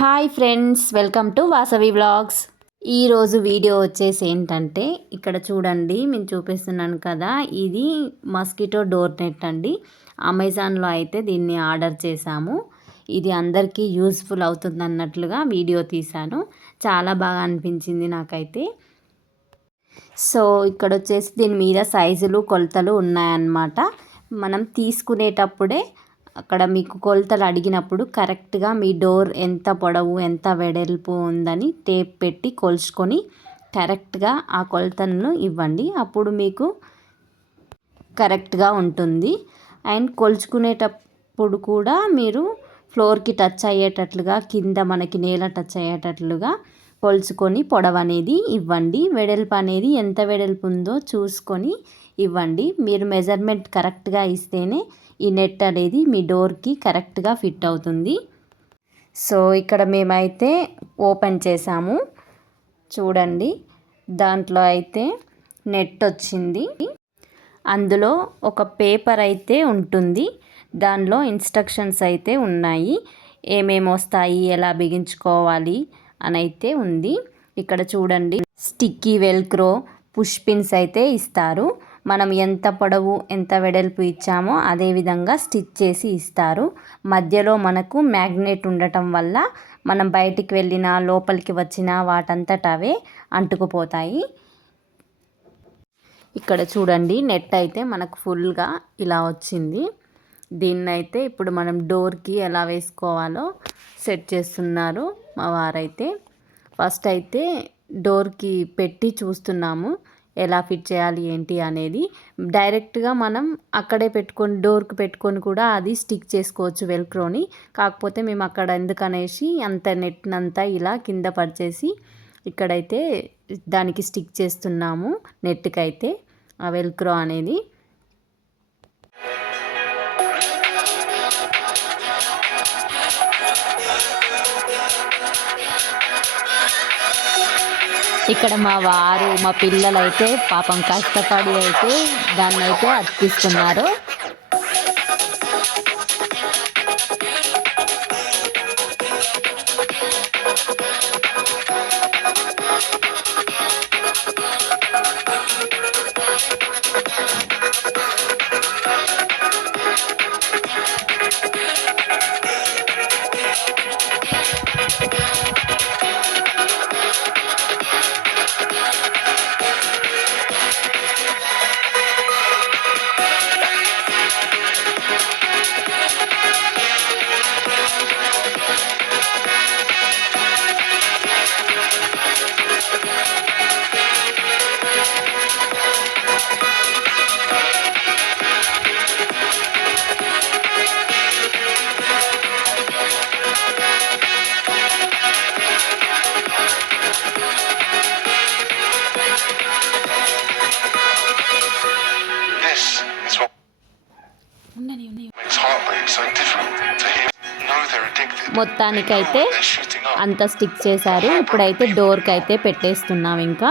Hi friends, welcome to Vasavi vlogs. ఈరోజు video వచ్చేసి ఏంటంటే, ఇక్కడ చూడండి నేను చూపిస్తున్నాను కదా, ఇది మస్కిటో డోర్ నెట్ అండి. అమెజాన్లో అయితే దీన్ని ఆర్డర్ చేశాము. ఇది అందరికీ యూస్ఫుల్ అవుతుంది అన్నట్లుగా వీడియో తీశాను. చాలా బాగా అనిపించింది నాకైతే. సో ఇక్కడ వచ్చేసి దీని మీద సైజులు కొలతలు ఉన్నాయన్నమాట. మనం తీసుకునేటప్పుడే అక్కడ మీకు కొలతలు అడిగినప్పుడు కరెక్ట్గా మీ డోర్ ఎంత పొడవు ఎంత వెడల్పు ఉందని టేప్ పెట్టి కొలుచుకొని కరెక్ట్గా ఆ కొలతలను ఇవ్వండి. అప్పుడు మీకు కరెక్ట్గా ఉంటుంది. అండ్ కొలుచుకునేటప్పుడు కూడా మీరు ఫ్లోర్కి టచ్ అయ్యేటట్లుగా, కింద మనకి నేల టచ్ అయ్యేటట్లుగా కొలుచుకొని పొడవు అనేది ఇవ్వండి. వెడల్పు అనేది ఎంత వెడల్పు ఉందో చూసుకొని ఇవ్వండి. మీరు మెజర్మెంట్ కరెక్ట్గా ఇస్తేనే ఈ నెట్ అనేది మీ డోర్కి కరెక్ట్గా ఫిట్ అవుతుంది. సో ఇక్కడ మేమైతే ఓపెన్ చేసాము చూడండి. దాంట్లో అయితే నెట్ వచ్చింది. అందులో ఒక పేపర్ అయితే ఉంటుంది. దానిలో ఇన్స్ట్రక్షన్స్ అయితే ఉన్నాయి. ఏమేమి వస్తాయి, ఎలా బిగించుకోవాలి అని అయితే ఉంది. ఇక్కడ చూడండి, స్టిక్కీ వెల్క్రో పుష్ పిన్స్ అయితే ఇస్తారు. మనం ఎంత పొడవు ఎంత వెడల్పు ఇచ్చామో అదే విధంగా స్టిచ్ చేసి ఇస్తారు. మధ్యలో మనకు మ్యాగ్నెట్ ఉండటం వల్ల మనం బయటికి వెళ్ళినా లోపలికి వచ్చినా వాటంతట అవే అంటుకుపోతాయి. ఇక్కడ చూడండి, నెట్ అయితే మనకు ఫుల్గా ఇలా వచ్చింది. దీన్నైతే ఇప్పుడు మనం డోర్కి ఎలా వేసుకోవాలో సెట్ చేస్తున్నారు మా వారైతే. ఫస్ట్ అయితే డోర్కి పెట్టి చూస్తున్నాము ఎలా ఫిట్ చేయాలి ఏంటి అనేది. డైరెక్ట్గా మనం అక్కడే పెట్టుకొని డోర్కి పెట్టుకొని కూడా అది స్టిక్ చేసుకోవచ్చు వెల్క్రోని. కాకపోతే మేము అక్కడ ఎందుకనేసి అంత నెట్నంతా ఇలా కింద పరిచేసి ఇక్కడైతే దానికి స్టిక్ చేస్తున్నాము నెట్కైతే ఆ వెల్క్రో అనేది. ఇక్కడ మా వారు మా పిల్లలైతే పాపం కష్టపడి అయితే దాన్ని అయితే అతికిస్తున్నారు. మొత్తానికైతే అంత స్టిక్ చేశారు. ఇప్పుడైతే డోర్కి అయితే పెట్టేస్తున్నాం. ఇంకా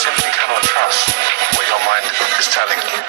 simply cannot trust what your mind is telling you.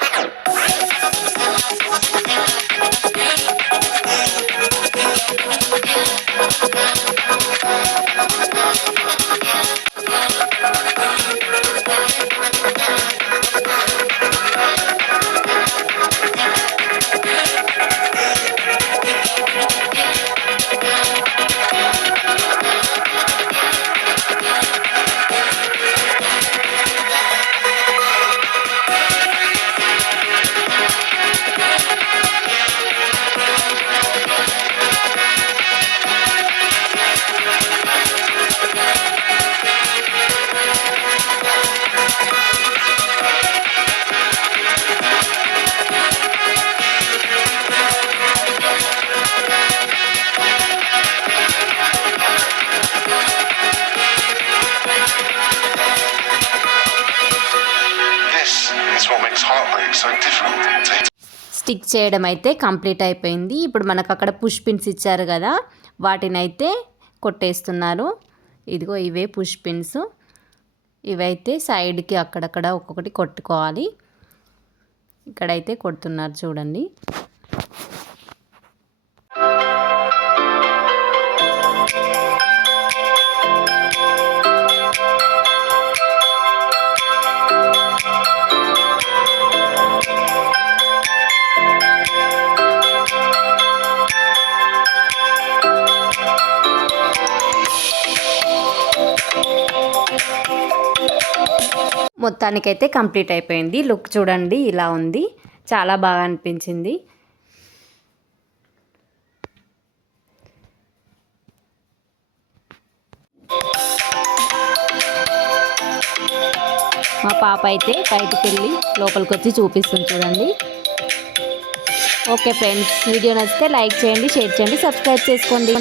This is what makes heartbreak so difficult. Stick చేయడం అయితే కంప్లీట్ అయిపోయింది. ఇప్పుడు మనకు అక్కడ పుష్ పిన్స్ ఇచ్చారు కదా, వాటిని అయితే కొట్టేస్తున్నారు. ఇదిగో ఇవే పుష్ పిన్స్. ఇవైతే సైడ్కి అక్కడక్కడ ఒక్కొక్కటి కొట్టుకోవాలి. ఇక్కడైతే కొడుతున్నారు చూడండి. మొత్తానికైతే కంప్లీట్ అయిపోయింది. లుక్ చూడండి ఇలా ఉంది, చాలా బాగా అనిపించింది. మా పాప అయితే బయటికి వెళ్ళి లోపలికి వచ్చి చూపిస్తుంది చూడండి. ఓకే ఫ్రెండ్స్, వీడియో నచ్చితే లైక్ చేయండి, షేర్ చేయండి, సబ్స్క్రైబ్ చేసుకోండి.